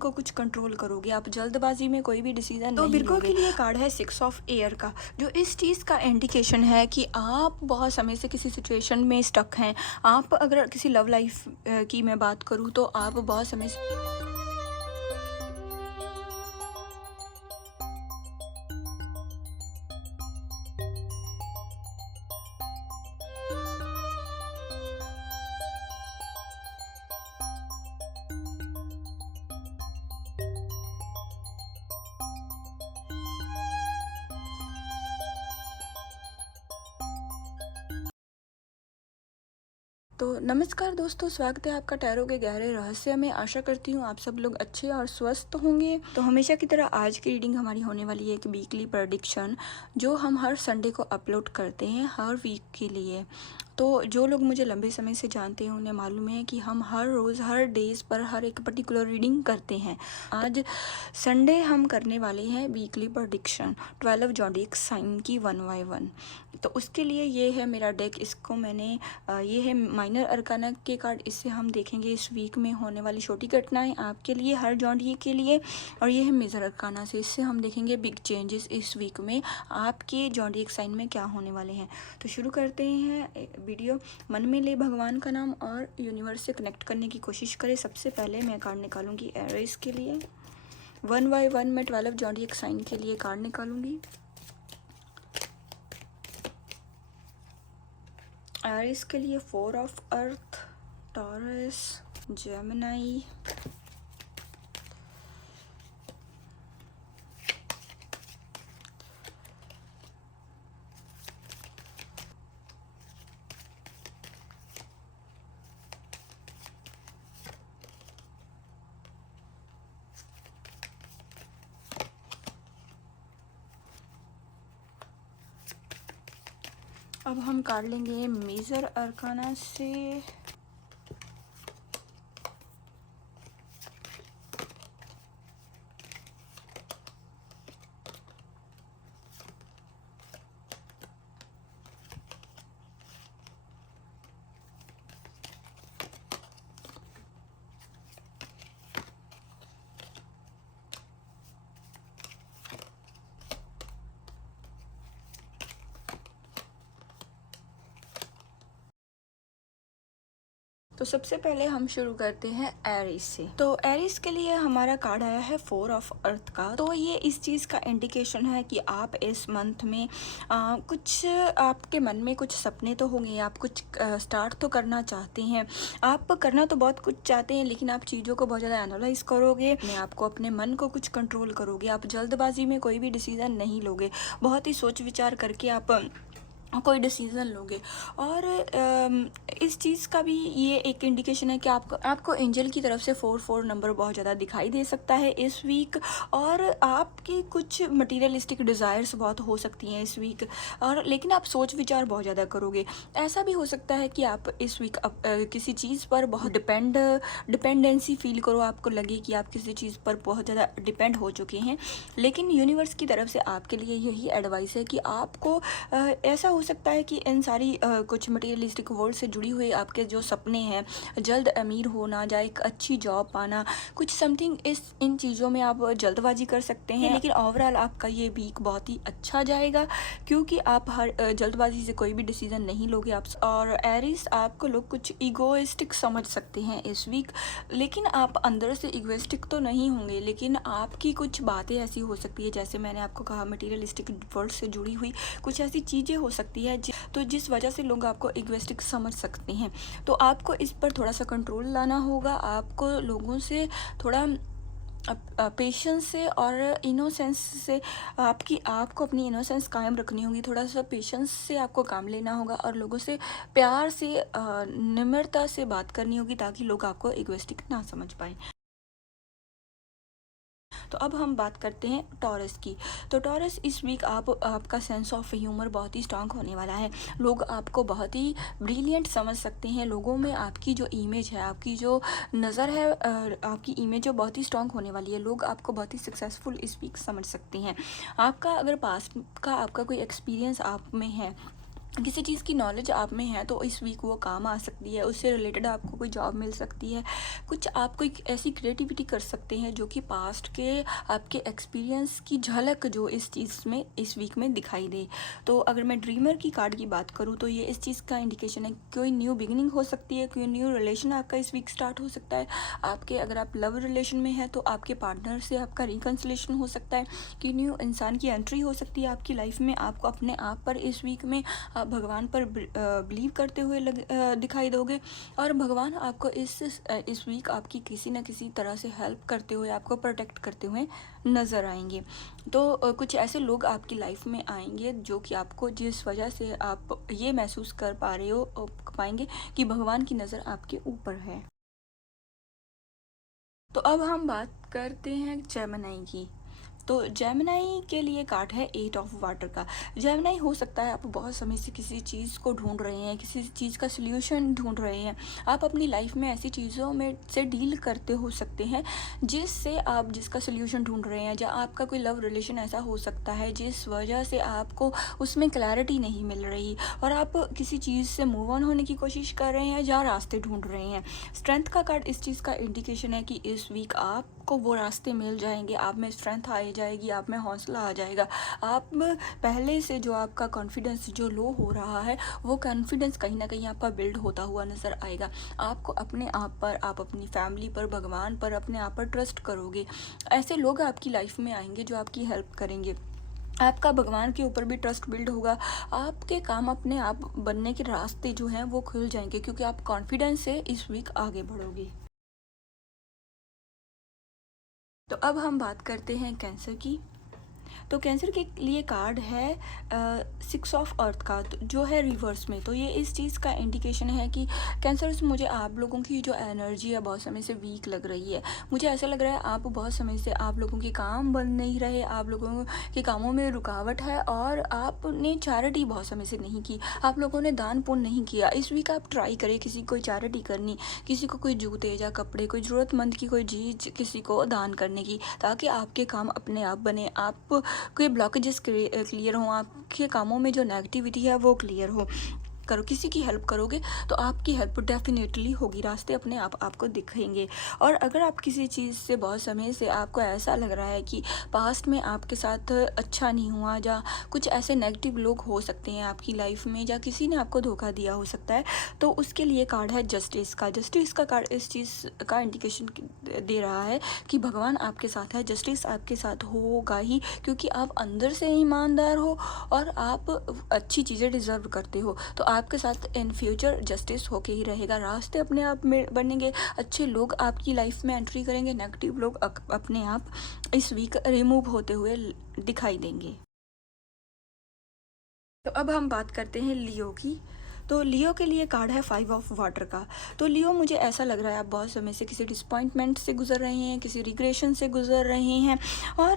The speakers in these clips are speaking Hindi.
को कुछ कंट्रोल करोगे, आप जल्दबाजी में कोई भी डिसीजन तो नहीं विरगो के लिए कार्ड है 6 ऑफ एयर का, जो इस चीज़ का इंडिकेशन है कि आप बहुत समय से किसी सिचुएशन में स्टक हैं। आप अगर किसी लव लाइफ की मैं बात करूँ तो आप बहुत समय से तो नमस्कार दोस्तों, स्वागत है आपका टैरो के गहरे रहस्य में। आशा करती हूँ आप सब लोग अच्छे और स्वस्थ होंगे। तो हमेशा की तरह आज की रीडिंग हमारी होने वाली है एक वीकली प्रेडिक्शन, जो हम हर संडे को अपलोड करते हैं हर वीक के लिए। तो जो लोग मुझे लंबे समय से जानते हैं उन्हें मालूम है कि हम हर रोज़ हर डेज़ पर हर एक पर्टिकुलर रीडिंग करते हैं। आज संडे हम करने वाले हैं वीकली प्रेडिक्शन 12 ज़ोडिएक साइन की 1 बाय 1। तो उसके लिए ये है मेरा डेक। इसको मैंने ये है माइनर अरकाना के कार्ड। इससे हम देखेंगे इस वीक में होने वाली छोटी घटनाएं आपके लिए, हर ज़ोडिएक के लिए। और ये है मेजर अरकाना से, इससे हम देखेंगे बिग चेंजेस इस वीक में आपके ज़ोडिएक साइन में क्या होने वाले हैं। तो शुरू करते हैं वीडियो। मन में ले भगवान का नाम और यूनिवर्स से कनेक्ट करने की कोशिश करें। सबसे पहले मैं कार्ड निकालूंगी एरिस के लिए 1 बाय 1 में 12 ज़ोडिएक साइन के लिए कार्ड निकालूंगी। एरिस के लिए 4 ऑफ अर्थ, टॉरस, जेमिनी, अब हम काट लेंगे मेजर अरकाना से तो सबसे पहले हम शुरू करते हैं एरिस से। तो एरिस के लिए हमारा कार्ड आया है 4 ऑफ अर्थ का। तो ये इस चीज़ का इंडिकेशन है कि आप इस मंथ में कुछ आपके मन में कुछ सपने तो होंगे, आप कुछ स्टार्ट तो करना चाहते हैं। आप करना तो बहुत कुछ चाहते हैं, लेकिन आप चीज़ों को बहुत ज़्यादा एनालाइज करोगे, आपको अपने मन को कुछ कंट्रोल करोगे। आप जल्दबाजी में कोई भी डिसीज़न नहीं लोगे, बहुत ही सोच विचार करके आप कोई डिसीज़न लोगे। और इस चीज़ का भी ये एक इंडिकेशन है कि आपको एंजल की तरफ से 4 नंबर बहुत ज़्यादा दिखाई दे सकता है इस वीक। और आपकी कुछ मटीरियलिस्टिक डिज़ायर्स बहुत हो सकती हैं इस वीक, और लेकिन आप सोच विचार बहुत ज़्यादा करोगे। ऐसा भी हो सकता है कि आप इस वीक किसी चीज़ पर बहुत डिपेंडेंसी फील करो, आपको लगे कि आप किसी चीज़ पर बहुत ज़्यादा डिपेंड हो चुके हैं। लेकिन यूनिवर्स की तरफ से आपके लिए यही एडवाइस है कि आपको ऐसा हो सकता है कि इन सारी कुछ मटेरियलिस्टिक वर्ल्ड से जुड़ी हुई आपके जो सपने हैं, जल्द अमीर होना, या एक अच्छी जॉब पाना, कुछ समथिंग इन चीज़ों में आप जल्दबाजी कर सकते हैं। लेकिन ओवरऑल आपका ये वीक बहुत ही अच्छा जाएगा, क्योंकि आप हर जल्दबाजी से कोई भी डिसीजन नहीं लोगे आप। और एरिस, आपको लोग कुछ ईगोइस्टिक समझ सकते हैं इस वीक, लेकिन आप अंदर से ईगोइस्टिक तो नहीं होंगे। लेकिन आपकी कुछ बातें ऐसी हो सकती है, जैसे मैंने आपको कहा मटेरियलिस्टिक वर्ल्ड से जुड़ी हुई कुछ ऐसी चीज़ें हो सकती है तो जिस वजह से लोग आपको इगोइस्टिक समझ सकते हैं। तो आपको इस पर थोड़ा सा कंट्रोल लाना होगा। आपको लोगों से थोड़ा पेशेंस से और इनोसेंस से आपको अपनी इनोसेंस कायम रखनी होगी। थोड़ा सा पेशेंस से आपको काम लेना होगा और लोगों से प्यार से निम्रता से बात करनी होगी, ताकि लोग आपको इगोइस्टिक ना समझ पाए। तो अब हम बात करते हैं टॉरस की। तो टॉरस, इस वीक आपका सेंस ऑफ ह्यूमर बहुत ही स्ट्रांग होने वाला है। लोग आपको बहुत ही ब्रिलियंट समझ सकते हैं। लोगों में आपकी जो इमेज है, आपकी जो नज़र है, आपकी इमेज जो बहुत ही स्ट्रांग होने वाली है। लोग आपको बहुत ही सक्सेसफुल इस वीक समझ सकते हैं। आपका अगर पास्ट का आपका कोई एक्सपीरियंस आप में है किसी चीज़ की नॉलेज आप में है तो इस वीक वो काम आ सकती है, उससे रिलेटेड आपको कोई जॉब मिल सकती है। कुछ आप कोई ऐसी क्रिएटिविटी कर सकते हैं जो कि पास्ट के आपके एक्सपीरियंस की झलक जो इस चीज़ में इस वीक में दिखाई दे। तो अगर मैं ड्रीमर की कार्ड की बात करूँ तो ये इस चीज़ का इंडिकेशन है, कोई न्यू बिगिनिंग हो सकती है, कोई न्यू रिलेशन आपका इस वीक स्टार्ट हो सकता है। आपके अगर आप लव रिलेशन में हैं तो आपके पार्टनर से आपका रिकन्सिलेशन हो सकता है, कि न्यू इंसान की एंट्री हो सकती है आपकी लाइफ में। आपको अपने आप पर इस वीक में आप भगवान पर बिलीव करते हुए दिखाई दोगे, और भगवान आपको इस वीक आपकी किसी न किसी तरह से हेल्प करते हुए, आपको प्रोटेक्ट करते हुए नज़र आएंगे। तो कुछ ऐसे लोग आपकी लाइफ में आएंगे जो कि आपको, जिस वजह से आप ये महसूस कर पा रहे हो पाएंगे कि भगवान की नज़र आपके ऊपर है। तो अब हम बात करते हैं जेमिनी की। तो जेमिनी के लिए कार्ड है 8 ऑफ वाटर का। जेमिनी हो सकता है आप बहुत समय से किसी चीज़ को ढूंढ रहे हैं, किसी चीज़ का सल्यूशन ढूंढ रहे हैं। आप अपनी लाइफ में ऐसी चीज़ों में से डील करते हो सकते हैं जिससे आप जिसका सल्यूशन ढूंढ रहे हैं, या आपका कोई लव रिलेशन ऐसा हो सकता है जिस वजह से आपको उसमें क्लैरिटी नहीं मिल रही, और आप किसी चीज़ से मूव ऑन होने की कोशिश कर रहे हैं या रास्ते ढूंढ रहे हैं। स्ट्रेंथ का कार्ड इस चीज़ का इंडिकेशन है कि इस वीक आपको वो रास्ते मिल जाएंगे, आप में स्ट्रेंथ आ जाएगी, आप में हौसला आ जाएगा। आप पहले से जो आपका कॉन्फिडेंस जो लो हो रहा है, वो कॉन्फिडेंस कहीं ना कहीं आपका बिल्ड होता हुआ नज़र आएगा। आपको अपने आप पर, आप अपनी फैमिली पर, भगवान पर, अपने आप पर ट्रस्ट करोगे। ऐसे लोग आपकी लाइफ में आएंगे जो आपकी हेल्प करेंगे। आपका भगवान के ऊपर भी ट्रस्ट बिल्ड होगा। आपके काम अपने आप बनने के रास्ते जो हैं वो खुल जाएंगे, क्योंकि आप कॉन्फिडेंस से इस वीक आगे बढ़ोगे। तो अब हम बात करते हैं कैंसर की। तो कैंसर के लिए कार्ड है 6 ऑफ अर्थ का, जो है रिवर्स में। तो ये इस चीज़ का इंडिकेशन है कि कैंसर से, मुझे आप लोगों की जो एनर्जी है बहुत समय से वीक लग रही है। मुझे ऐसा लग रहा है आप बहुत समय से, आप लोगों के काम बन नहीं रहे, आप लोगों के कामों में रुकावट है, और आपने चैरिटी बहुत समय से नहीं की, आप लोगों ने दान पुण्य नहीं किया। इस वीक आप ट्राई करें किसी कोई चैरिटी करनी, किसी को कोई जूते या कपड़े, कोई ज़रूरतमंद की कोई चीज़ किसी को दान करने की, ताकि आपके काम अपने आप बने, आप कोई ब्लॉकेजेस क्लियर हो, आपके कामों में जो नेगेटिविटी है वो क्लियर हो। करो, किसी की हेल्प करोगे तो आपकी हेल्प डेफिनेटली होगी, रास्ते अपने आप आपको दिखेंगे। और अगर आप किसी चीज़ से बहुत समय से आपको ऐसा लग रहा है कि पास्ट में आपके साथ अच्छा नहीं हुआ, या कुछ ऐसे नेगेटिव लोग हो सकते हैं आपकी लाइफ में, या किसी ने आपको धोखा दिया हो सकता है, तो उसके लिए कार्ड है जस्टिस का। जस्टिस का कार्ड इस चीज़ का इंडिकेशन दे रहा है कि भगवान आपके साथ है, जस्टिस आपके साथ होगा ही, क्योंकि आप अंदर से ईमानदार हो और आप अच्छी चीज़ें डिज़र्व करते हो। तो आपके साथ इन फ्यूचर जस्टिस होके ही रहेगा, रास्ते अपने आप में बनेंगे, अच्छे लोग आपकी लाइफ में एंट्री करेंगे, नेगेटिव लोग अपने आप इस वीक रिमूव होते हुए दिखाई देंगे। तो अब हम बात करते हैं लियो की। तो लियो के लिए कार्ड है 5 ऑफ वाटर का। तो लियो, मुझे ऐसा लग रहा है आप बहुत समय से किसी डिसअपॉइंटमेंट से गुजर रहे हैं, किसी रिग्रेशन से गुजर रहे हैं, और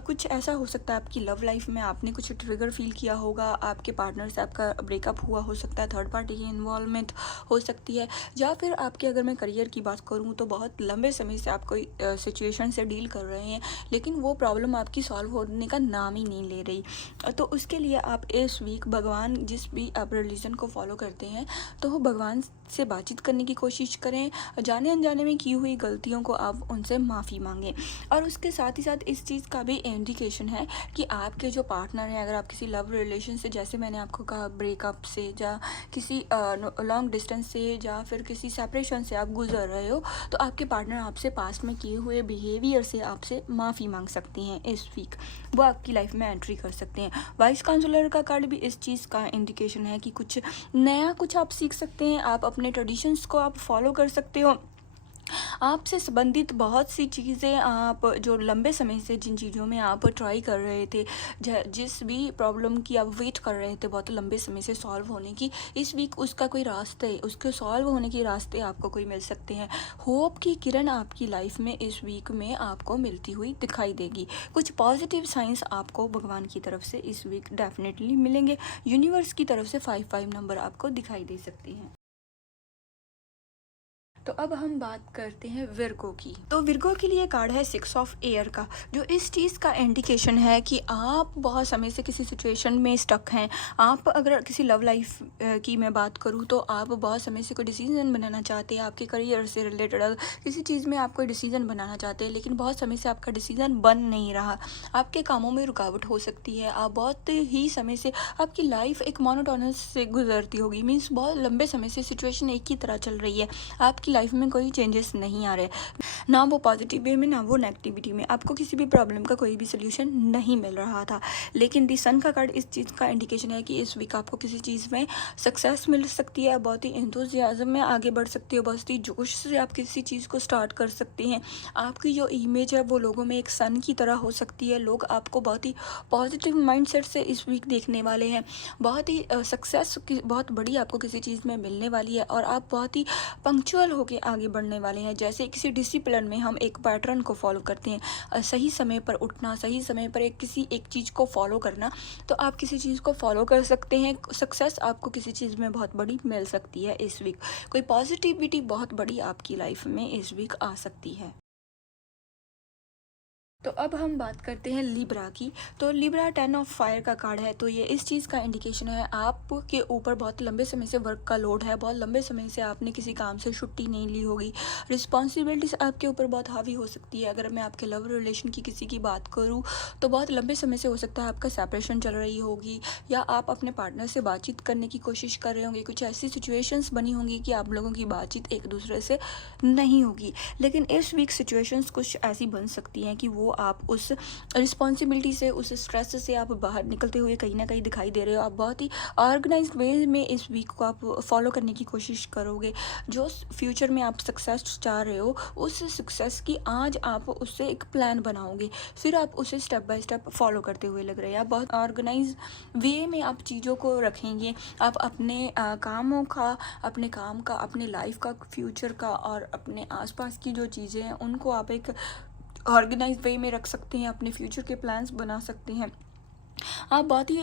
कुछ ऐसा हो सकता है आपकी लव लाइफ में आपने कुछ ट्रिगर फील किया होगा, आपके पार्टनर से आपका ब्रेकअप हुआ हो सकता है, थर्ड पार्टी की इन्वॉल्वमेंट हो सकती है, या फिर आपके, अगर मैं करियर की बात करूँ तो बहुत लंबे समय से आप कोई सिचुएशन से डील कर रहे हैं, लेकिन वो प्रॉब्लम आपकी सॉल्व होने का नाम ही नहीं ले रही। तो उसके लिए आप इस वीक भगवान, जिस भी आप रिलीजन को फॉलो करते हैं, तो वो भगवान से बातचीत करने की कोशिश करें, जाने अनजाने में की हुई गलतियों को आप उनसे माफ़ी मांगें। और उसके साथ ही साथ इस चीज़ का भी इंडिकेशन है कि आपके जो पार्टनर हैं, अगर आप किसी लव रिलेशन से, जैसे मैंने आपको कहा ब्रेकअप से, या किसी लॉन्ग डिस्टेंस से, या फिर किसी सेपरेशन से आप गुजर रहे हो, तो आपके पार्टनर आपसे पास्ट में किए हुए बिहेवियर से आपसे माफ़ी मांग सकते हैं इस वीक, वो आपकी लाइफ में एंट्री कर सकते हैं। वाइस काउंसलर का कार्ड भी इस चीज़ का इंडिकेशन है कि कुछ नया कुछ आप सीख सकते हैं, आप अपने ट्रेडिशंस को आप फॉलो कर सकते हो। आपसे संबंधित बहुत सी चीज़ें, आप जो लंबे समय से जिन चीज़ों में आप ट्राई कर रहे थे, जिस भी प्रॉब्लम की आप वेट कर रहे थे बहुत लंबे समय से सॉल्व होने की, इस वीक उसका कोई रास्ते, उसके सॉल्व होने के रास्ते आपको कोई मिल सकते हैं। होप की किरण आपकी लाइफ में इस वीक में आपको मिलती हुई दिखाई देगी। कुछ पॉजिटिव साइंस आपको भगवान की तरफ से इस वीक डेफिनेटली मिलेंगे। यूनिवर्स की तरफ से 5 नंबर आपको दिखाई दे सकती हैं। तो अब हम बात करते हैं विर्गो की। तो विर्गो के लिए कार्ड है 6 ऑफ एयर का, जो इस चीज़ का इंडिकेशन है कि आप बहुत समय से किसी सिचुएशन में स्टक हैं। आप अगर किसी लव लाइफ की मैं बात करूँ तो आप बहुत समय से कोई डिसीजन बनाना चाहते हैं, आपके करियर से रिलेटेड किसी चीज़ में आप कोई डिसीजन बनाना चाहते हैं, लेकिन बहुत समय से आपका डिसीजन बन नहीं रहा। आपके कामों में रुकावट हो सकती है। आप बहुत ही समय से आपकी लाइफ एक मोनोटोनस से गुजरती होगी, मीन्स बहुत लंबे समय से सिचुएशन एक ही तरह चल रही है। आपकी लाइफ में कोई चेंजेस नहीं आ रहे, ना वो पॉजिटिव वे में ना वो नेगेटिविटी में। आपको किसी भी प्रॉब्लम का कोई भी सोल्यूशन नहीं मिल रहा था। लेकिन दी सन का कार्ड इस चीज़ का इंडिकेशन है कि इस वीक आपको किसी चीज़ में सक्सेस मिल सकती है, बहुत ही एंथुजियाज्म में आगे बढ़ सकती हो, बहुत ही जोश से आप किसी चीज़ को स्टार्ट कर सकते हैं। आपकी जो इमेज है वो लोगों में एक सन की तरह हो सकती है। लोग आपको बहुत ही पॉजिटिव माइंडसेट से इस वीक देखने वाले हैं। बहुत ही सक्सेस की बहुत बड़ी आपको किसी चीज़ में मिलने वाली है, और आप बहुत ही पंक्चुअल होकर आगे बढ़ने वाले हैं। जैसे किसी डिसिप्लिन में हम एक पैटर्न को फॉलो करते हैं, सही समय पर उठना, सही समय पर किसी एक चीज़ को फॉलो करना, तो आप किसी चीज़ को फॉलो कर सकते हैं। सक्सेस आपको किसी चीज़ में बहुत बड़ी मिल सकती है इस वीक। कोई पॉजिटिविटी बहुत बड़ी आपकी लाइफ में इस वीक आ सकती है। तो अब हम बात करते हैं लिब्रा की। तो लिब्रा 10 ऑफ फायर का कार्ड है। तो ये इस चीज़ का इंडिकेशन है आपके ऊपर बहुत लंबे समय से वर्क का लोड है, बहुत लंबे समय से आपने किसी काम से छुट्टी नहीं ली होगी, रिस्पॉन्सिबिलिटीज़ आपके ऊपर बहुत हावी हो सकती है। अगर मैं आपके लव रिलेशन की किसी की बात करूँ तो बहुत लंबे समय से हो सकता है आपका सेपरेशन चल रही होगी, या आप अपने पार्टनर से बातचीत करने की कोशिश कर रहे होंगे। कुछ ऐसी सिचुएशंस बनी होंगी कि आप लोगों की बातचीत एक दूसरे से नहीं होगी। लेकिन इस वीक सिचुएशंस कुछ ऐसी बन सकती हैं कि वो आप उस रिस्पॉन्सिबिलिटी से, उस स्ट्रेस से आप बाहर निकलते हुए कहीं ना कहीं दिखाई दे रहे हो। आप बहुत ही ऑर्गेनाइज्ड वे में इस वीक को आप फॉलो करने की कोशिश करोगे। जो फ्यूचर में आप सक्सेस चाह रहे हो, उस सक्सेस की आज आप उससे एक प्लान बनाओगे, फिर आप उसे स्टेप बाय स्टेप फॉलो करते हुए लग रहे हैं। आप बहुत ऑर्गेनाइज वे में आप चीज़ों को रखेंगे। आप अपने कामों का, अपने काम का, अपने लाइफ का, फ्यूचर का, और अपने आसपास की जो चीज़ें हैं उनको आप एक ऑर्गेनाइज वे में रख सकते हैं, अपने फ्यूचर के प्लान्स बना सकते हैं। आप बहुत ही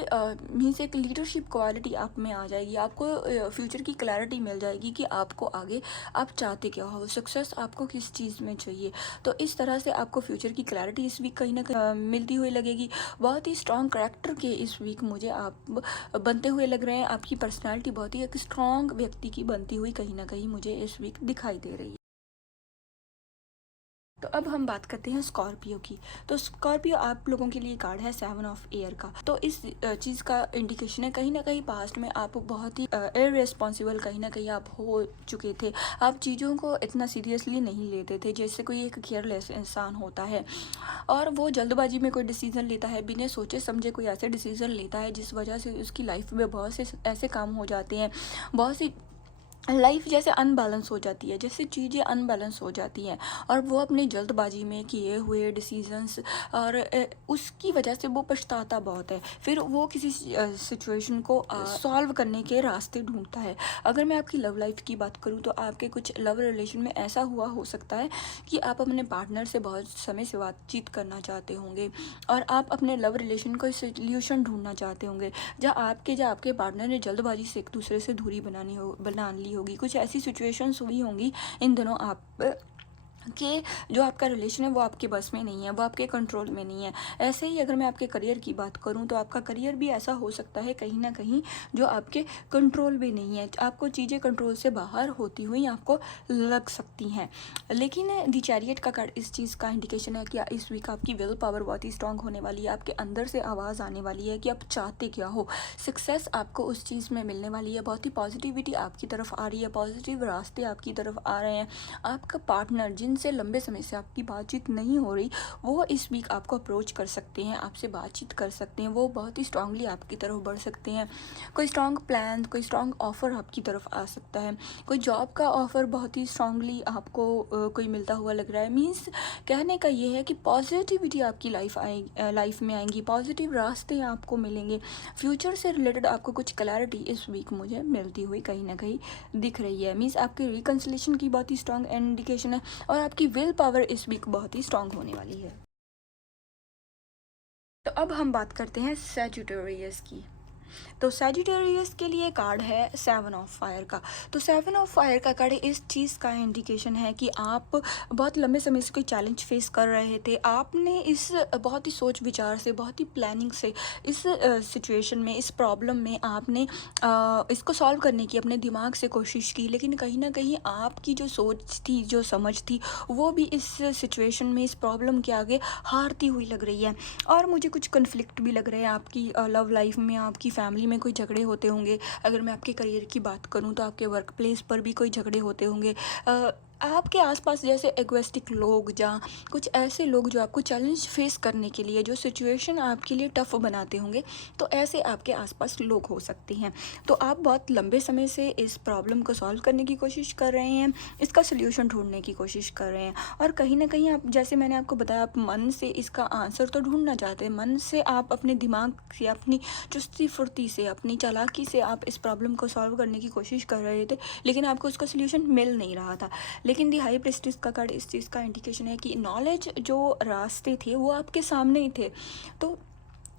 मीन्स एक लीडरशिप क्वालिटी आप में आ जाएगी। आपको फ्यूचर की क्लैरिटी मिल जाएगी कि आपको आगे आप चाहते क्या हो, सक्सेस आपको किस चीज़ में चाहिए। तो इस तरह से आपको फ्यूचर की क्लैरिटी इस वीक कहीं ना कहीं मिलती हुई लगेगी। बहुत ही स्ट्रॉन्ग करैक्टर के इस वीक मुझे आप बनते हुए लग रहे हैं। आपकी पर्सनैलिटी बहुत ही एक स्ट्रॉन्ग व्यक्ति की बनती हुई कहीं ना कहीं मुझे इस वीक दिखाई दे रही है। तो अब हम बात करते हैं स्कॉर्पियो की। तो स्कॉर्पियो आप लोगों के लिए कार्ड है 7 ऑफ एयर का। तो इस चीज़ का इंडिकेशन है कहीं ना कहीं पास्ट में आप बहुत ही इररिस्पॉन्सिबल कहीं ना कहीं आप हो चुके थे। आप चीज़ों को इतना सीरियसली नहीं लेते थे, जैसे कोई एक केयरलेस इंसान होता है और वो जल्दबाजी में कोई डिसीज़न लेता है, बिना सोचे समझे कोई ऐसे डिसीज़न लेता है जिस वजह से उसकी लाइफ में बहुत से ऐसे काम हो जाते हैं, बहुत सी लाइफ जैसे अनबैलेंस हो जाती है, जैसे चीज़ें अनबैलेंस हो जाती हैं, और वो अपनी जल्दबाजी में किए हुए डिसीजंस और उसकी वजह से वो पछताता बहुत है। फिर वो किसी सिचुएशन को सॉल्व करने के रास्ते ढूंढता है। अगर मैं आपकी लव लाइफ की बात करूँ तो आपके कुछ लव रिलेशन में ऐसा हुआ हो सकता है कि आप अपने पार्टनर से बहुत समय से बातचीत करना चाहते होंगे, और आप अपने लव रिलेशन को सोल्यूशन ढूंढना चाहते होंगे, जहाँ आपके पार्टनर ने जल्दबाजी से एक दूसरे से दूरी बना ली होगी। कुछ ऐसी सिचुएशंस हुई होंगी इन दिनों आप कि जो आपका रिलेशन है वो आपके बस में नहीं है, वो आपके कंट्रोल में नहीं है। ऐसे ही अगर मैं आपके करियर की बात करूं तो आपका करियर भी ऐसा हो सकता है कहीं ना कहीं जो आपके कंट्रोल में नहीं है। आपको चीज़ें कंट्रोल से बाहर होती हुई आपको लग सकती हैं। लेकिन द चैरियट का कार्ड इस चीज़ का इंडिकेशन है कि इस वीक आपकी विल पावर बहुत ही स्ट्रांग होने वाली है। आपके अंदर से आवाज़ आने वाली है कि आप चाहते क्या हो। सक्सेस आपको उस चीज़ में मिलने वाली है। बहुत ही पॉजिटिविटी आपकी तरफ आ रही है, पॉजिटिव रास्ते आपकी तरफ आ रहे हैं। आपका पार्टनर जिनसे लंबे समय से आपकी बातचीत नहीं हो रही, वो इस वीक आपको अप्रोच कर सकते हैं, आपसे बातचीत कर सकते हैं। वो बहुत ही स्ट्रांगली आपकी तरफ बढ़ सकते हैं। कोई स्ट्रांग प्लान, कोई स्ट्रांग ऑफ़र आपकी तरफ आ सकता है। कोई जॉब का ऑफ़र बहुत ही स्ट्रांगली आपको कोई मिलता हुआ लग रहा है। मीन्स कहने का ये है कि पॉजिटिविटी आपकी लाइफ में आएंगी, पॉजिटिव रास्ते आपको मिलेंगे। फ्यूचर से रिलेटेड आपको कुछ क्लैरिटी इस वीक मुझे मिलती हुई कहीं ना कहीं दिख रही है। मीन्स आपकी रिकन्सिलेशन की बहुत ही स्ट्रांग इंडिकेशन है, और आपकी विल पावर इस वीक बहुत ही स्ट्रांग होने वाली है। तो अब हम बात करते हैं सैजिटेरियस की। तो सैजिटेरियस के लिए कार्ड है 7 ऑफ फायर का। तो 7 ऑफ फायर का कार्ड इस चीज़ का इंडिकेशन है कि आप बहुत लंबे समय से कोई चैलेंज फेस कर रहे थे। आपने इस बहुत ही सोच विचार से, बहुत ही प्लानिंग से इस सिचुएशन में, इस प्रॉब्लम में आपने इसको सॉल्व करने की अपने दिमाग से कोशिश की, लेकिन कहीं ना कहीं आपकी जो सोच थी, जो समझ थी, वो भी इस सिचुएशन में, इस प्रॉब्लम के आगे हारती हुई लग रही है। और मुझे कुछ कन्फ्लिक्ट भी लग रहे हैं आपकी लव लाइफ में, आपकी फैमिली में कोई झगड़े होते होंगे। अगर मैं आपके करियर की बात करूं तो आपके वर्क प्लेस पर भी कोई झगड़े होते होंगे। आपके आसपास जैसे एग्वेस्टिक लोग, या कुछ ऐसे लोग जो आपको चैलेंज फेस करने के लिए, जो सिचुएशन आपके लिए टफ बनाते होंगे, तो ऐसे आपके आसपास लोग हो सकते हैं। तो आप बहुत लंबे समय से इस प्रॉब्लम को सॉल्व करने की कोशिश कर रहे हैं, इसका सोल्यूशन ढूंढने की कोशिश कर रहे हैं। और कहीं ना कहीं आप, जैसे मैंने आपको बताया, आप मन से इसका आंसर तो ढूंढना चाहते हैं। मन से आप अपने दिमाग से, अपनी चुस्ती फुर्ती से, अपनी चालाकी से आप इस प्रॉब्लम को सॉल्व करने की कोशिश कर रहे थे, लेकिन आपको उसका सोल्यूशन मिल नहीं रहा था। लेकिन दी हाई प्रेस्टिस का कार्ड इस चीज़ का इंडिकेशन है कि नॉलेज, जो रास्ते थे वो आपके सामने ही थे। तो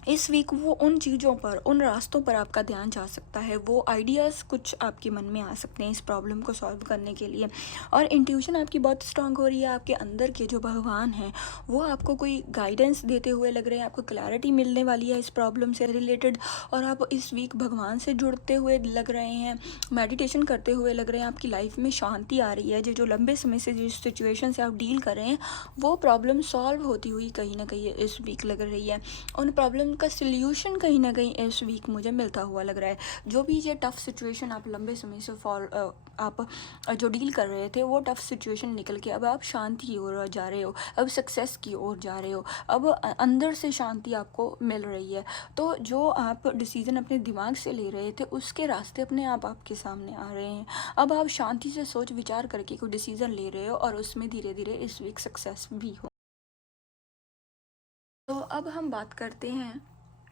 इस वीक वो उन चीज़ों पर, उन रास्तों पर आपका ध्यान जा सकता है। वो आइडियाज़ कुछ आपके मन में आ सकते हैं इस प्रॉब्लम को सॉल्व करने के लिए। और इंट्यूशन आपकी बहुत स्ट्रांग हो रही है। आपके अंदर के जो भगवान हैं वो आपको कोई गाइडेंस देते हुए लग रहे हैं। आपको क्लैरिटी मिलने वाली है इस प्रॉब्लम से रिलेटेड। और आप इस वीक भगवान से जुड़ते हुए लग रहे हैं, मेडिटेशन करते हुए लग रहे हैं। आपकी लाइफ में शांति आ रही है। जो लंबे समय से जिस सिचुएशन से आप डील कर रहे हैं, वो प्रॉब्लम सॉल्व होती हुई कहीं ना कहीं इस वीक लग रही है। उन प्रॉब्लम का सल्यूशन कहीं ना कहीं इस वीक मुझे मिलता हुआ लग रहा है। जो भी ये टफ सिचुएशन आप लंबे समय से आप जो डील कर रहे थे, वो टफ सिचुएशन निकल के अब आप शांति की ओर जा रहे हो, अब सक्सेस की ओर जा रहे हो, अब अंदर से शांति आपको मिल रही है। तो जो आप डिसीजन अपने दिमाग से ले रहे थे, उसके रास्ते अपने आप आपके सामने आ रहे हैं। अब आप शांति से सोच विचार करके कोई डिसीजन ले रहे हो, और उसमें धीरे धीरे इस वीक सक्सेस भी हो। तो अब हम बात करते हैं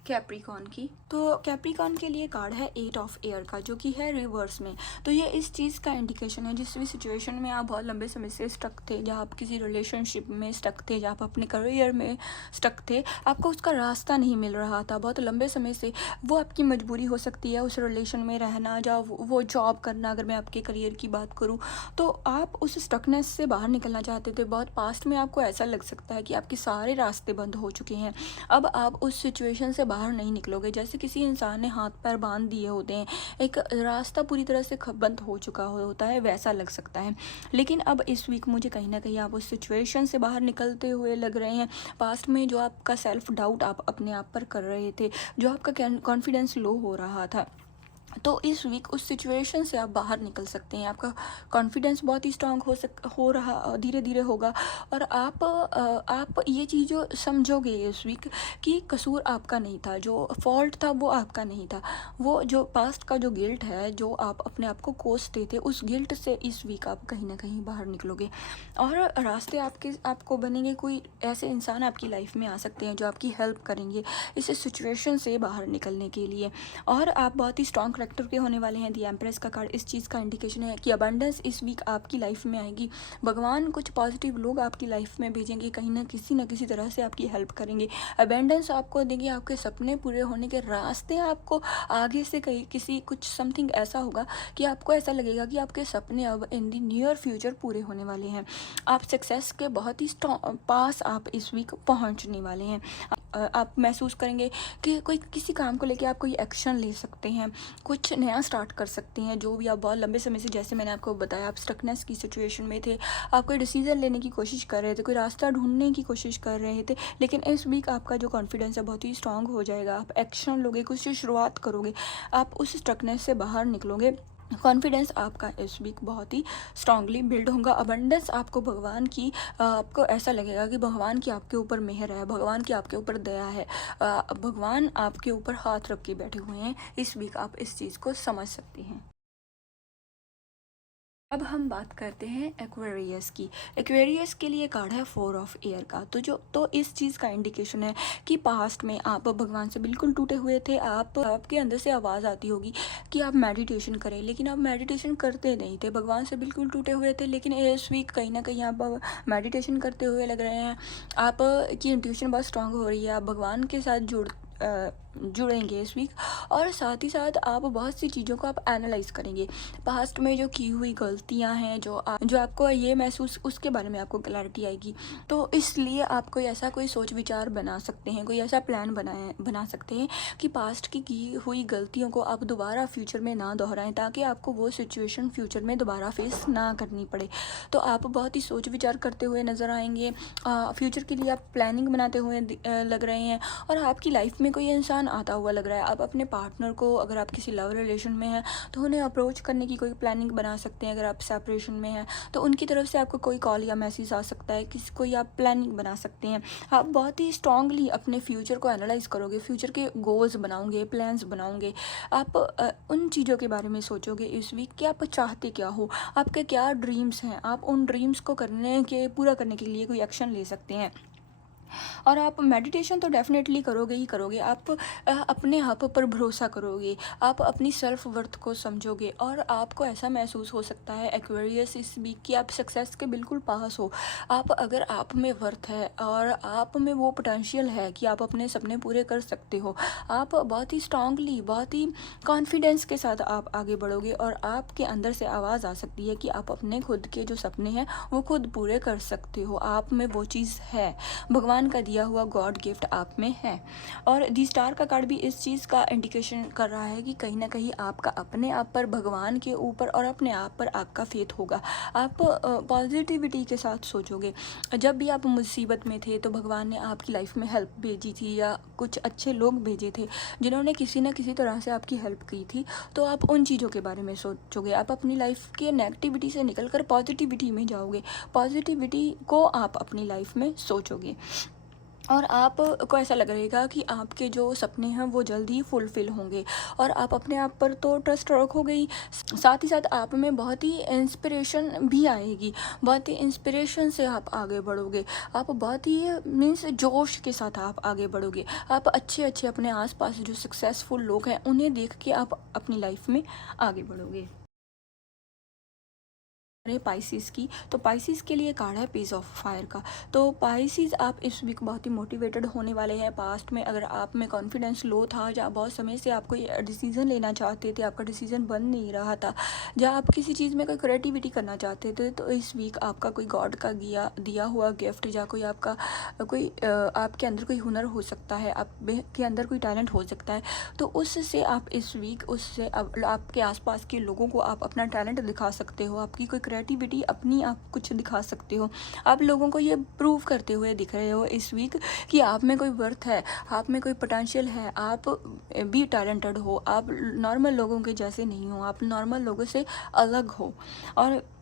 कैप्रिकॉन की। तो कैप्रिकॉन के लिए कार्ड है 8 ऑफ एयर का, जो कि है रिवर्स में। तो ये इस चीज़ का इंडिकेशन है, जिस भी सिचुएशन में आप बहुत लंबे समय से स्टक थे, जहाँ आप किसी रिलेशनशिप में स्टक थे, जहाँ आप अपने करियर में स्टक थे, आपको उसका रास्ता नहीं मिल रहा था बहुत लंबे समय से। वो आपकी मजबूरी हो सकती है उस रिलेशन में रहना, या वो जॉब करना। अगर मैं आपके करियर की बात करूँ, तो आप उस स्टकनेस से बाहर निकलना चाहते थे। बहुत पास्ट में आपको ऐसा लग सकता है कि आपके सारे रास्ते बंद हो चुके हैं। अब आप उस सिचुएशन से बाहर नहीं निकलोगे। जैसे किसी इंसान ने हाथ पैर बांध दिए होते हैं, एक रास्ता पूरी तरह से बंद हो चुका होता है, वैसा लग सकता है। लेकिन अब इस वीक मुझे कहीं ना कहीं आप उस सिचुएशन से बाहर निकलते हुए लग रहे हैं। पास्ट में जो आपका सेल्फ डाउट आप अपने आप पर कर रहे थे, जो आपका कॉन्फिडेंस लो हो रहा था, तो इस वीक उस सिचुएशन से आप बाहर निकल सकते हैं। आपका कॉन्फिडेंस बहुत ही स्ट्रांग हो रहा धीरे धीरे होगा। और आप ये चीज़ समझोगे इस वीक कि कसूर आपका नहीं था, जो फॉल्ट था वो आपका नहीं था। वो जो पास्ट का जो गिल्ट है, जो आप अपने आप को कोसते थे, उस गिल्ट से इस वीक आप कहीं ना कहीं बाहर निकलोगे। और रास्ते आपको बनेंगे। कोई ऐसे इंसान आपकी लाइफ में आ सकते हैं जो आपकी हेल्प करेंगे इस सिचुएशन से बाहर निकलने के लिए। और आप बहुत ही स्ट्रॉन्ग करेक्टर के होने वाले हैं। दी एम्प्रेस का कार्ड इस चीज़ का इंडिकेशन है कि अबंडेंस इस वीक आपकी लाइफ में आएगी। भगवान कुछ पॉजिटिव लोग आपकी लाइफ में भेजेंगे, कहीं ना किसी तरह से आपकी हेल्प करेंगे, अबेंडेंस आपको देंगे। आपके सपने पूरे होने के रास्ते आपको आगे से कहीं किसी कुछ समथिंग ऐसा होगा कि आपको ऐसा लगेगा कि आपके सपने अब इन दी नियर फ्यूचर पूरे होने वाले हैं। आप सक्सेस के बहुत ही पास आप इस वीक पहुंचने वाले हैं। आप महसूस करेंगे कि कोई किसी काम को लेके आप कोई एक्शन ले सकते हैं, कुछ नया स्टार्ट कर सकते हैं। जो भी आप बहुत लंबे समय से, जैसे मैंने आपको बताया, आप स्टकनेस की सिचुएशन में थे, आप कोई डिसीजन लेने की कोशिश कर रहे थे, कोई रास्ता ढूंढने की कोशिश कर रहे थे, लेकिन इस वीक आपका जो कॉन्फिडेंस है बहुत ही स्ट्रांग हो जाएगा। आप एक्शन लोगे, कुछ शुरुआत करोगे, आप उस स्टकनेस से बाहर निकलोगे। कॉन्फिडेंस आपका इस वीक बहुत ही स्ट्रांगली बिल्ड होगा। अबंडेंस आपको भगवान की, आपको ऐसा लगेगा कि भगवान की आपके ऊपर मेहर है, भगवान की आपके ऊपर दया है, भगवान आपके ऊपर हाथ रख के बैठे हुए हैं। इस वीक आप इस चीज़ को समझ सकते हैं। अब हम बात करते हैं एक्वेरियस की। एक्वेरियस के लिए कार्ड है 4 ऑफ एयर का। तो इस चीज़ का इंडिकेशन है कि पास्ट में आप भगवान से बिल्कुल टूटे हुए थे। आपके अंदर से आवाज़ आती होगी कि आप मेडिटेशन करें, लेकिन आप मेडिटेशन करते नहीं थे, भगवान से बिल्कुल टूटे हुए थे। लेकिन इस वीक कहीं ना कहीं आप मेडिटेशन करते हुए लग रहे हैं। आप की इंट्यूशन बहुत स्ट्रांग हो रही है। आप भगवान के साथ जुड़ेंगे इस वीक। और साथ ही साथ आप बहुत सी चीज़ों को आप एनालाइज करेंगे, पास्ट में जो की हुई गलतियां हैं, जो आपको ये महसूस, उसके बारे में आपको क्लैरिटी आएगी। तो इसलिए आप कोई ऐसा कोई सोच विचार बना सकते हैं, कोई ऐसा प्लान बना सकते हैं कि पास्ट की हुई गलतियों को आप दोबारा फ्यूचर में ना दोहराएं, ताकि आपको वो सिचुएशन फ्यूचर में दोबारा फेस ना करनी पड़े। तो आप बहुत ही सोच विचार करते हुए नज़र आएंगे, फ्यूचर के लिए आप प्लानिंग बनाते हुए लग रहे हैं, और आपकी लाइफ में कोई इंसान आता हुआ लग रहा है। आप अपने पार्टनर को, अगर आप किसी लव रिलेशन में हैं तो उन्हें अप्रोच करने की कोई प्लानिंग बना सकते हैं। अगर आप सेपरेशन में हैं तो उनकी तरफ से आपको कोई कॉल या मैसेज आ सकता है, किसी कोई आप प्लानिंग बना सकते हैं। आप बहुत ही स्ट्रांगली अपने फ्यूचर को एनालाइज करोगे, फ्यूचर के गोल्स बनाओगे, प्लान्स बनाओगे। आप उन चीज़ों के बारे में सोचोगे इस वीक कि आप चाहते क्या हो, आपके क्या ड्रीम्स हैं। आप उन ड्रीम्स को पूरा करने के लिए कोई एक्शन ले सकते हैं। और आप मेडिटेशन तो डेफिनेटली करोगे ही करोगे। आप अपने आप पर भरोसा करोगे, आप अपनी सेल्फ वर्थ को समझोगे, और आपको ऐसा महसूस हो सकता है एक्वेरियस इस वीक कि आप सक्सेस के बिल्कुल पास हो। आप, अगर आप में वर्थ है और आप में वो पोटेंशियल है कि आप अपने सपने पूरे कर सकते हो, आप बहुत ही स्ट्रांगली, बहुत ही कॉन्फिडेंस के साथ आप आगे बढ़ोगे, और आपके अंदर से आवाज़ आ सकती है कि आप अपने खुद के जो सपने हैं वो खुद पूरे कर सकते हो। आप में वो चीज़ है, भगवान का दिया हुआ गॉड गिफ्ट आप में है। और दी स्टार का कार्ड भी इस चीज़ का इंडिकेशन कर रहा है कि कहीं ना कहीं आपका अपने आप पर, भगवान के ऊपर और अपने आप पर आपका फेथ होगा। आप पॉजिटिविटी के साथ सोचोगे। जब भी आप मुसीबत में थे तो भगवान ने आपकी लाइफ में हेल्प भेजी थी, या कुछ अच्छे लोग भेजे थे जिन्होंने किसी न किसी तरह से आपकी हेल्प की थी। तो आप उन चीज़ों के बारे में सोचोगे। आप अपनी लाइफ के नेगेटिविटी से निकल कर पॉजिटिविटी में जाओगे, पॉजिटिविटी को आप अपनी लाइफ में सोचोगे, और आपको ऐसा लगेगा कि आपके जो सपने हैं वो जल्दी ही फुलफ़िल होंगे। और आप अपने आप पर तो ट्रस्ट रखोगे ही, साथ ही साथ आप में बहुत ही इंस्पिरेशन भी आएगी, बहुत ही इंस्पिरेशन से आप आगे बढ़ोगे। आप बहुत ही मीन्स जोश के साथ आप आगे बढ़ोगे। आप अच्छे अपने आसपास जो सक्सेसफुल लोग हैं उन्हें देख के आप अपनी लाइफ में आगे बढ़ोगे। पाइसिस की, तो पाइसिस के लिए कार्ड है पेज ऑफ फायर का। तो पाइसिस, आप इस वीक बहुत ही मोटिवेटेड होने वाले हैं। पास्ट में अगर आप में कॉन्फिडेंस लो था, या बहुत समय से आप कोई डिसीजन लेना चाहते थे, आपका डिसीजन बन नहीं रहा था, या आप किसी चीज़ में कोई क्रिएटिविटी करना चाहते थे, तो इस वीक आपका कोई गॉड का दिया हुआ गिफ्ट, या कोई आपका कोई आपके अंदर कोई हुनर हो सकता है, आपके अंदर कोई टैलेंट हो सकता है। तो उससे आप इस वीक, उससे आपके आसपास के लोगों को आप अपना टैलेंट दिखा सकते हो, आपकी कोई क्रिएटिविटी अपनी आप कुछ दिखा सकते हो। आप लोगों को ये प्रूव करते हुए दिख रहे हो इस वीक कि आप में कोई वर्थ है, आप में कोई पोटेंशियल है, आप भी टैलेंटेड हो, आप नॉर्मल लोगों के जैसे नहीं हो, आप नॉर्मल लोगों से अलग हो।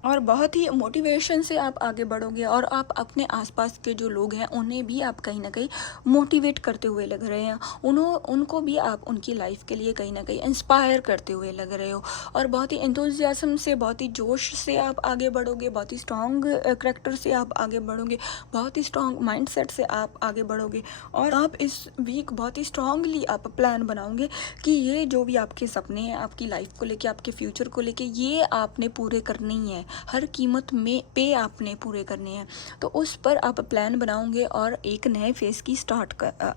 और बहुत ही मोटिवेशन से आप आगे बढ़ोगे, और आप अपने आसपास के जो लोग हैं उन्हें भी आप कहीं ना कहीं मोटिवेट करते हुए लग रहे हैं, उनको भी आप उनकी लाइफ के लिए कहीं ना कहीं इंस्पायर करते हुए लग रहे हो। और बहुत ही एंथुजियाज्म से, बहुत ही जोश से आप आगे बढ़ोगे, बहुत ही स्ट्रॉन्ग करेक्टर से आप आगे बढ़ोगे, बहुत ही स्ट्रॉन्ग माइंडसेट से आप आगे बढ़ोगे। और आप इस वीक बहुत ही स्ट्रांगली आप प्लान बनाओगे कि ये जो भी आपके सपने हैं, आपकी लाइफ को लेके, आपके फ्यूचर को लेके, ये आपने पूरे करने ही हैं, हर कीमत में पे आपने पूरे करने हैं। तो उस पर आप प्लान बनाओगे, और एक नए फेज़ की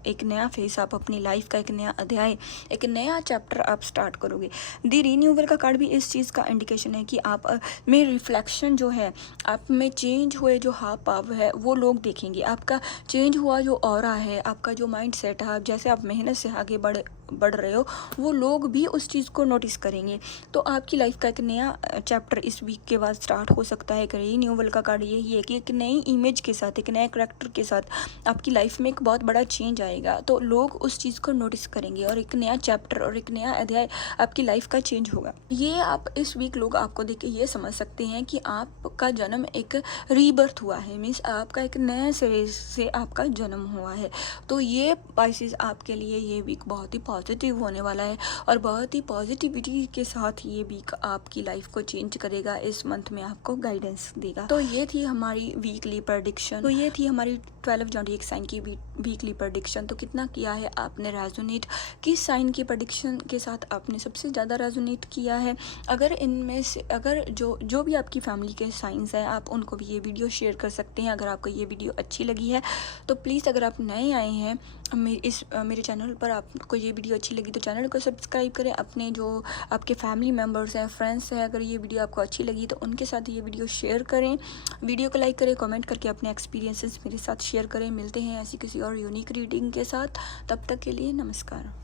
एक नया फेज़ आप अपनी लाइफ का, एक नया अध्याय, एक नया चैप्टर आप स्टार्ट करोगे। दी रीन्यूअल का कार्ड भी इस चीज़ का इंडिकेशन है कि आप में रिफ्लेक्शन जो है, आप में चेंज हुए जो हाव भाव है वो लोग देखेंगे। आपका चेंज हुआ जो ऑरा है, आपका जो माइंड सेट है, जैसे आप मेहनत से आगे बढ़ रहे हो, वो लोग भी उस चीज़ को नोटिस करेंगे। तो आपकी लाइफ का एक नया चैप्टर इस वीक के बाद स्टार्ट हो सकता है। रीन्यूअल का कार्ड यही है कि एक नई इमेज के साथ, एक नए करैक्टर के साथ आपकी लाइफ में एक बहुत बड़ा चेंज आएगा। तो लोग उस चीज़ को नोटिस करेंगे, और एक नया चैप्टर और एक नया अध्याय आपकी लाइफ का चेंज होगा। ये आप इस वीक लोग आपको देख के ये समझ सकते हैं कि आपका जन्म एक रीबर्थ हुआ है, मीन्स आपका एक नए सिरे से आपका जन्म हुआ है। तो ये पाइसेस आपके लिए ये वीक बहुत ही पॉजिटिव होने वाला है, और बहुत ही पॉजिटिविटी के साथ ये वीक आपकी लाइफ को चेंज करेगा, इस मंथ में आपको गाइडेंस देगा। तो ये थी हमारी वीकली प्रेडिक्शन, तो ये थी हमारी 12 जोडिएक साइन की वीकली प्रेडिक्शन। तो कितना किया है आपने रेजोनेट, किस साइन की प्रेडिक्शन के साथ आपने सबसे ज़्यादा रेजोनेट किया है। अगर इनमें से अगर जो भी आपकी फैमिली के साइंस हैं, आप उनको भी ये वीडियो शेयर कर सकते हैं। अगर आपको ये वीडियो अच्छी लगी है तो प्लीज़, अगर आप नए आए हैं मेरे चैनल पर, आपको ये वीडियो अच्छी लगी तो चैनल को सब्सक्राइब करें। अपने जो आपके फैमिली मेम्बर्स हैं, फ्रेंड्स हैं, अगर ये वीडियो आपको अच्छी लगी तो उनके साथ ये वीडियो शेयर करें। वीडियो को लाइक करें, कमेंट करके अपने एक्सपीरियंसेस मेरे साथ शेयर करें। मिलते हैं ऐसी किसी और यूनिक रीडिंग के साथ, तब तक के लिए नमस्कार।